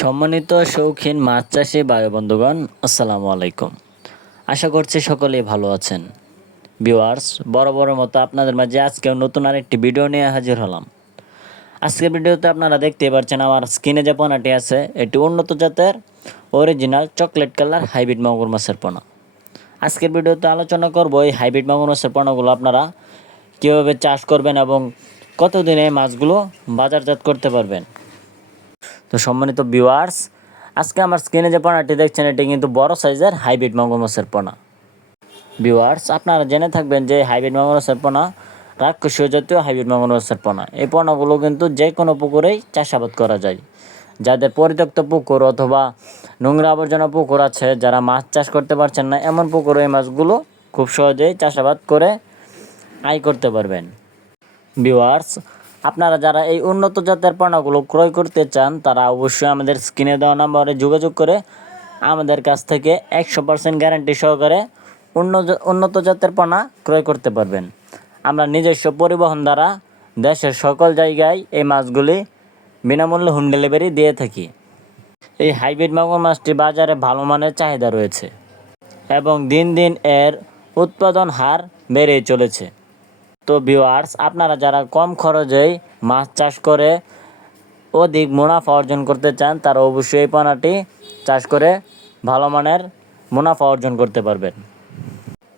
সম্মানিত শৌখিন মাছ চাষি ভাই বন্ধুগণ, আসসালামু আলাইকুম। আশা করছি সকলেই ভালো আছেন। ভিউয়ার্স, বড় মতো আপনাদের মাঝে আজকেও নতুন আরেকটি ভিডিও নিয়ে হাজির হলাম। আজকের ভিডিওতে আপনারা দেখতেই পাচ্ছেন আমার স্ক্রিনে যে পোনাটি আছে এটি উন্নত জাতের অরিজিনাল চকলেট কালার হাইব্রিড মাগুর মাছের পোনা। আজকের ভিডিওতে আলোচনা করব এই হাইব্রিড মাগুর মাছের পোনাগুলো আপনারা কীভাবে চাষ করবেন এবং কতদিনে এই মাছগুলো বাজারজাত করতে পারবেন। তো সম্মানিত ভিউয়ার্স, আজকে আমার স্ক্রিনে যে পোনাটি দেখছেন এটি কিন্তু বড় সাইজের হাইব্রিড মাগুর মাছের পোনা। ভিউয়ার্স, আপনারা জেনে থাকবেন যে হাইব্রিড মাগুর মাছের পোনা রাক্ষসীয় জাতীয় হাইব্রিড মাগুর মাছের পোনা। এই পোনাগুলো কিন্তু যে কোনো পুকুরেই চাষাবাদ করা যায়। যাদের পরিত্যক্ত পুকুর অথবা নোংরা আবর্জনা পুকুর আছে, যারা মাছ চাষ করতে পারছেন না, এমন পুকুরে এই মাছগুলো খুব সহজেই চাষাবাদ করে আয় করতে পারবেন। ভিউয়ার্স, আপনারা যারা এই উন্নত জাতের পোনাগুলো ক্রয় করতে চান তারা অবশ্যই আমাদের স্ক্রিনে দেওয়া নাম্বারে যোগাযোগ করে আমাদের কাছ থেকে 100% গ্যারান্টি সহকারে উন্নত জাতের পোনা ক্রয় করতে পারবেন। আমরা নিজস্ব পরিবহন দ্বারা দেশের সকল জায়গায় এই মাছগুলি বিনামূল্যে হোম ডেলিভারি দিয়ে থাকি। এই হাইব্রিড মাগুর মাছটি বাজারে ভালো মানের চাহিদা রয়েছে এবং দিন দিন এর উৎপাদন হার বেড়েই চলেছে। তো ভিউয়ার্স, আপনারা যারা কম খরচেই মাছ চাষ করে অধিক মুনাফা অর্জন করতে চান তারা অবশ্যই এই পোনাটি চাষ করে ভালো মানের মুনাফা অর্জন করতে পারবেন।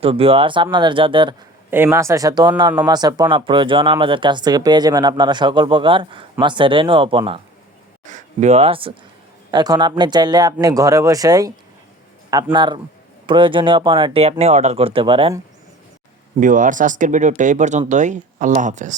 তো ভিউয়ার্স, আপনাদের যাদের এই মাছের সাথে অন্যান্য মাছের পোনা প্রয়োজন আমাদের কাছ থেকে পেয়ে যাবেন আপনারা সকল প্রকার মাছের রেণু ও পোনা। ভিউয়ার্স, এখন আপনি চাইলে আপনি ঘরে বসেই আপনার প্রয়োজনীয় পোনাটি আপনি অর্ডার করতে পারেন। ভিউয়ার্স, আজকের ভিডিওটা এই পর্যন্তই। আল্লাহ হাফেজ।